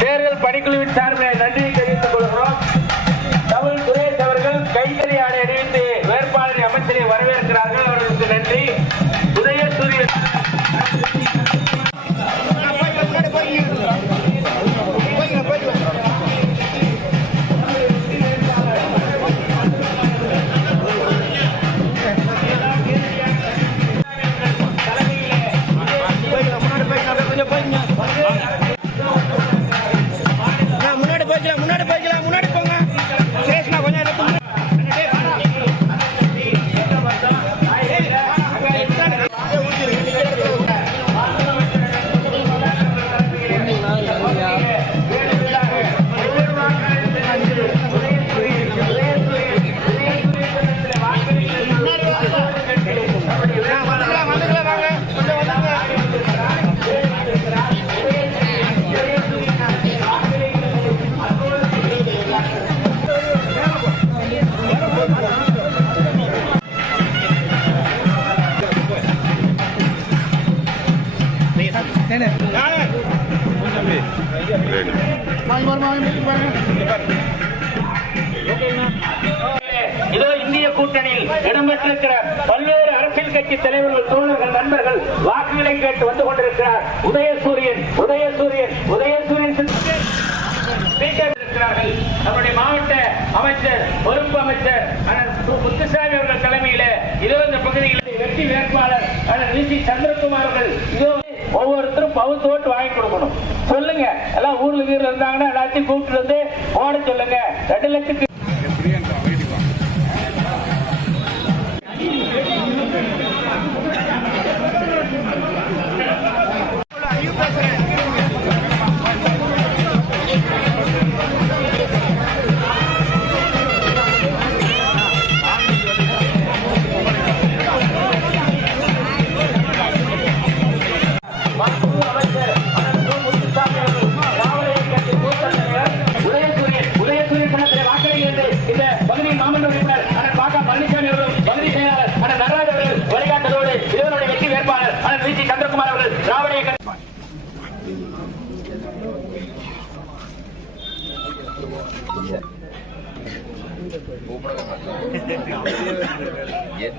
தேர்தல் பணிக்குழுவின் சார்பில் நன்றியை தெரிவித்துக் கொள்கிறோம். தமிழ் சுரேஷ் அவர்கள் கைத்தறி ஆடை அணிவித்து வேட்பாளரை அமைச்சரை வரவேற்கிறார்கள். அவர்களுக்கு நன்றி. உதயசூரியன் இதோ இந்திய கூட்டணியில் இடம்பெற்றிருக்கிற பல்வேறு அரசியல் கட்சி தலைவர்கள், தோழர்கள், நண்பர்கள் வாக்குகளை கேட்டு வந்து கொண்டிருக்கிறார். உதயசூரியன் இருக்கிறார்கள். நம்முடைய மாவட்ட அமைச்சர், பொறுப்பு அமைச்சர் முத்துசாமி அவர்கள் தலைமையில இதோ இந்த பகுதியில் வெற்றி வேட்பாளர் வி.சி. சந்திரகுமார் அவர்கள் இதோ ஒவ்வொருத்தரும் பவுத்து ஓட்டு வாங்கி கொடுக்கணும். சொல்லுங்க, எல்லாம் ஊர்ல வீர்ல இருந்தாங்கன்னா எல்லாத்தையும் கூப்பிட்டு வந்து ஓட சொல்லுங்க. 2 லட்சத்துக்கு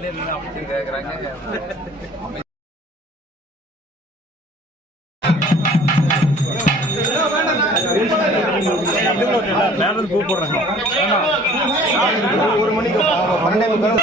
என்ன அப்படி கேக்குறாங்க. கூப்பிடுறாங்க 1 மணிக்கு 12